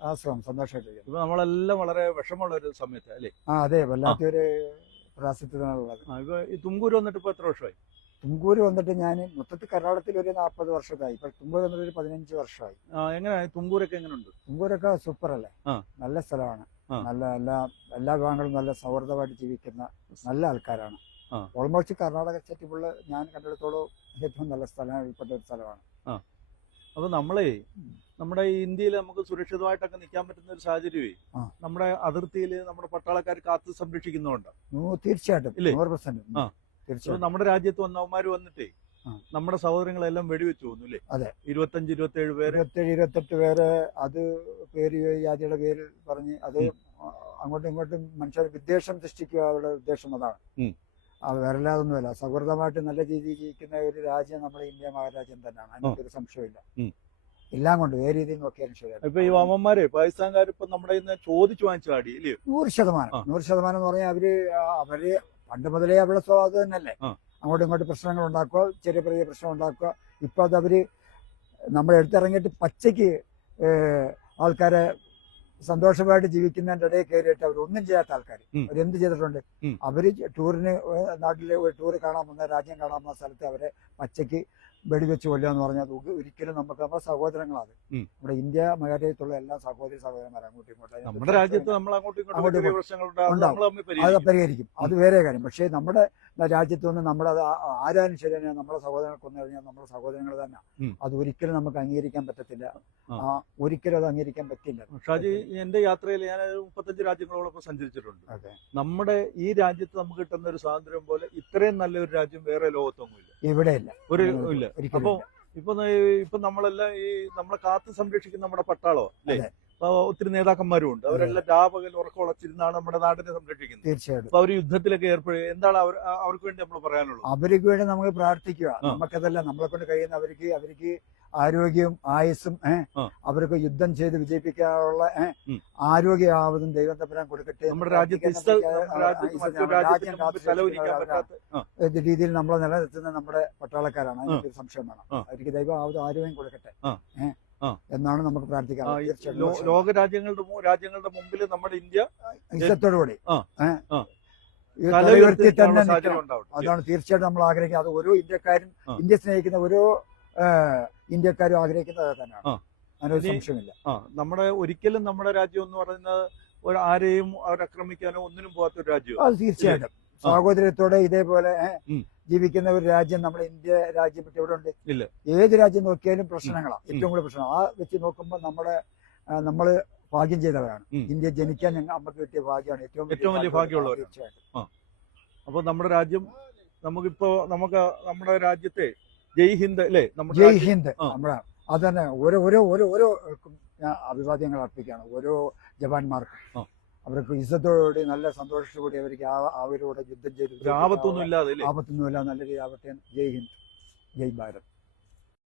ആ സുഖം സന്തോഷമായിട്ടിരിക്കുന്നു. ഇപ്പൊ നമ്മളെല്ലാം വളരെ വിഷമമുള്ള ഒരു സമയത്ത് അല്ലേ? ആ അതെ വല്ലാത്തൊരു പ്രാസത്യത്തിനുള്ളത് ആ, ഇപ്പൊ ഈ തുമ്പൂര് വന്നിട്ട് ഇപ്പൊ എത്ര വർഷമായി? തുമ്പൂര് വന്നിട്ട് ഞാൻ മൊത്തത്തിൽ കർണാടകത്തിൽ ഒരു നാൽപ്പത് വർഷമായി ഇപ്പൊ തുമ്പൂര് വന്നിട്ട് ഒരു പതിനഞ്ച് വർഷമായി. ആ, എങ്ങനെ തുമ്പൂരൊക്കെ എങ്ങനെയുണ്ട് തുമ്പൂരൊക്കെ സൂപ്പർ അല്ലേ നല്ല സ്ഥലമാണ്. നല്ല എല്ലാ എല്ലാ വിഭാഗങ്ങളും നല്ല സൗഹൃദമായിട്ട് ജീവിക്കുന്ന നല്ല ആൾക്കാരാണ്. ഓൾമോസ്റ്റ് കർണാടക സെറ്റിപ്പുള്ള ഞാൻ കണ്ടിടത്തോളം ഏറ്റവും നല്ല സ്ഥലം ഉൾപ്പെട്ട ഒരു സ്ഥലമാണ്. അപ്പൊ നമ്മളെ നമ്മുടെ ഈ ഇന്ത്യയിൽ നമുക്ക് സുരക്ഷിതമായിട്ടൊക്കെ നിൽക്കാൻ പറ്റുന്ന ഒരു സാഹചര്യമേ. നമ്മുടെ അതിർത്തിയിൽ നമ്മുടെ പട്ടാളക്കാർ കാത്തു സംരക്ഷിക്കുന്നുണ്ട് തീർച്ചയായിട്ടും ഇല്ലേ? നമ്മുടെ രാജ്യത്ത് വന്നവന്മാർ വന്നിട്ടേ. നമ്മുടെ സഹോദരങ്ങളെല്ലാം വെടിവെച്ചു പോകുന്നു അല്ലേ അതെ. ഇരുപത്തഞ്ച് ഇരുപത്തി ഏഴ് പേര് ഇരുപത്തേഴ് ഇരുപത്തെട്ട് പേര് അത് പേര് ജാതിയുടെ പേരിൽ പറഞ്ഞ് അത്. അങ്ങോട്ടും ഇങ്ങോട്ടും മനുഷ്യർ വിദ്വേഷം സൃഷ്ടിക്കുക അവരുടെ ഉദ്ദേശം അതാണ് വേറെല്ലാതൊന്നുമല്ല സൗഹൃദമായിട്ട് നല്ല രീതിയിൽ ജീവിക്കുന്ന ഒരു രാജ്യം നമ്മുടെ ഇന്ത്യ മഹാരാജ്യം തന്നെയാണ്. അതിനൊക്കെ ഒരു സംശയമില്ല. എല്ലാം കൊണ്ട് ഏ രീതിയിൽ നോക്കിയാലും ശരിയാണ്. ഇപ്പൊ ഈ വാമന്മാരെ പാകിസ്ഥാൻകാർ ഇപ്പൊ നമ്മുടെ ചോദിച്ചു വാങ്ങിച്ചാടി നൂറ് ശതമാനം. നൂറ് ശതമാനം എന്ന് പറഞ്ഞാൽ അവർ അവർ പണ്ട് മുതലേ അവരുടെ സ്വഭാവം തന്നെയല്ലേ. അങ്ങോട്ടും ഇങ്ങോട്ടും പ്രശ്നങ്ങൾ ഉണ്ടാക്കുക ചെറിയ ചെറിയ പ്രശ്നം ഉണ്ടാക്കുക. ഇപ്പൊ അതവര് നമ്മൾ എടുത്തിറങ്ങിയിട്ട് പച്ചയ്ക്ക് ആൾക്കാരെ സന്തോഷമായിട്ട് ജീവിക്കുന്നതിന്റെ ഇടയിൽ കയറിയിട്ട് അവർ ഒന്നും ചെയ്യാത്ത ആൾക്കാർ. അവരെന്ത് ചെയ്തിട്ടുണ്ട്? അവർ ടൂറിന് നാട്ടിലെ ഒരു ടൂർ കാണാൻ വന്ന രാജ്യം കാണാൻ വന്ന സ്ഥലത്ത് അവരെ പച്ചയ്ക്ക് വെടിവെച്ച് കൊല്ലുക എന്ന് പറഞ്ഞാൽ ഒ- ഒരിക്കലും നമുക്ക് നമ്മുടെ സഹോദരങ്ങളാണ്. നമ്മുടെ ഇന്ത്യ മഹാരാജ്യത്തുള്ള എല്ലാ സഹോദരി സഹോദരന്മാരും അങ്ങോട്ടും ഇങ്ങോട്ടും നമ്മുടെ രാജ്യത്ത് നമ്മൾ അങ്ങോട്ടും ഇങ്ങോട്ടും അത് പരിഹരിക്കും. അത് വേറെ കാര്യം. പക്ഷേ നമ്മുടെ രാജ്യത്ത് നിന്ന് ആ- ആരാനും ശരി തന്നെ നമ്മുടെ സഹോദരങ്ങൾ കൊന്നു കഴിഞ്ഞാൽ നമ്മുടെ സഹോദരങ്ങൾ തന്നെ. അത് ഒരിക്കലും നമുക്ക് അംഗീകരിക്കാൻ പറ്റത്തില്ല. ഒരിക്കലും അത് അംഗീകരിക്കാൻ പറ്റില്ല. ഷാജി എന്റെ യാത്രയിൽ ഞാൻ മുപ്പത്തഞ്ച് രാജ്യങ്ങളോടൊപ്പം സഞ്ചരിച്ചിട്ടുണ്ട്. നമ്മുടെ ഈ രാജ്യത്ത് നമുക്ക് കിട്ടുന്ന ഒരു സ്വാതന്ത്ര്യം പോലെ ഇത്രയും നല്ലൊരു രാജ്യം വേറെ ലോകത്തൊന്നുമില്ല. ഇവിടെ ഇല്ല ഒരു ഇല്ല. അപ്പൊ. ഇപ്പൊ ഇപ്പൊ നമ്മളെല്ലാം ഈ നമ്മളെ കാത്തു സംരക്ഷിക്കുന്ന നമ്മുടെ പട്ടാളോ അല്ലേ ഒത്തിരി നേതാക്കന്മാരും ഉണ്ട്. അവരെല്ലാം രാപകൽ ഉറക്കമുളച്ചിരുന്നാണ് നമ്മുടെ നാടിനെ സംരക്ഷിക്കുന്നത്. തീർച്ചയായിട്ടും. അപ്പൊ അവർ യുദ്ധത്തിലൊക്കെ ഏർപ്പെടുക. എന്താണ് അവർ അവർക്ക് വേണ്ടി നമ്മൾ പറയാനുള്ളത്? അവർക്ക് വേണ്ടി നമ്മൾ പ്രാർത്ഥിക്കുക. നമുക്കതല്ല നമ്മളെ കൊണ്ട് കഴിയുന്ന അവർക്ക് അവർക്ക് ആരോഗ്യവും ആയുസ്സും ഏഹ് അവർക്ക് യുദ്ധം ചെയ്ത് വിജയിപ്പിക്കാനുള്ള ഏഹ് ഉം. ആരോഗ്യമാവതും ദൈവം തമ്പുരാൻ കൊടുക്കട്ടെ. നമ്മുടെ രാജ്യത്ത് രീതിയിൽ നമ്മളെ നിലനിർത്തുന്ന നമ്മുടെ പട്ടാളക്കാരാണ്. അതിനൊരു സംശയം വേണം. അവർക്ക് ദൈവം ആവതും ആരോഗ്യം കൊടുക്കട്ടെ. ഏഹ്. എന്നാണ് നമുക്ക് പ്രാർത്ഥിക്കാം. ലോക രാജ്യങ്ങളുടെ രാജ്യങ്ങളുടെ മുമ്പിൽ നമ്മുടെ ഇന്ത്യ ഇഷ്ടത്തോടുകൂടി ഉയർത്തി തന്നെ അതാണ് തീർച്ചയായിട്ടും നമ്മൾ ആഗ്രഹിക്കുന്നത്. അത് ഓരോ ഇന്ത്യക്കാരും ഇന്ത്യ സ്നേഹിക്കുന്ന ഓരോ ഇന്ത്യക്കാരും ആഗ്രഹിക്കുന്നത് തന്നെയാണ്. അതിനൊരു സംശയമില്ല നമ്മുടെ ഒരിക്കലും നമ്മുടെ രാജ്യം എന്ന് പറയുന്നത് ഒരു ആരെയും അവരാക്രമിക്കാനോ ഒന്നിനും പോകാത്ത ഒരു രാജ്യം അത് തീർച്ചയായിട്ടും. സാഹോദര്യത്തോടെ ഇതേപോലെ. ജീവിക്കുന്ന ഒരു രാജ്യം നമ്മുടെ ഇന്ത്യ രാജ്യം മറ്റേ എവിടെ ഉണ്ട് ഇല്ല. ഏത് രാജ്യം നോക്കിയാലും പ്രശ്നങ്ങളാണ് ഏറ്റവും കൂടുതൽ പ്രശ്നം ആ വെച്ച് നോക്കുമ്പോൾ നമ്മുടെ നമ്മൾ ഭാഗ്യം ചെയ്തവരാണ് ഇന്ത്യ ജനിക്കാൻ ഞങ്ങൾ അമ്മയ്ക്ക് കിട്ടിയ ഭാഗ്യമാണ് ഏറ്റവും ഏറ്റവും വലിയ ഭാഗ്യമുള്ളവർ തീർച്ചയായിട്ടും അപ്പൊ നമ്മുടെ രാജ്യം നമുക്കിപ്പോ നമുക്ക് നമ്മുടെ രാജ്യത്തെ ജയ് ഹിന്ദ് അല്ലേ ജയ് ഹിന്ദ്. നമ്മുടെ അത് തന്നെ ഓരോ ഓരോ ഓരോ ഓരോ അഭിവാദ്യങ്ങൾ അർപ്പിക്കുകയാണ് ഓരോ ജവാന്മാർക്കും. അവർക്ക് ഇസത്തോടെ നല്ല സന്തോഷത്തോടുകൂടി അവർക്ക് അവരോട് യുദ്ധം ചെയ്ത് ആപത്തൊന്നും ഇല്ലാതെ അല്ലേ? ആപത്തൊന്നുമില്ല നല്ല ആവട്ടെ. ജയ് ഹിന്ദ്. ജയ് ഭാരത്.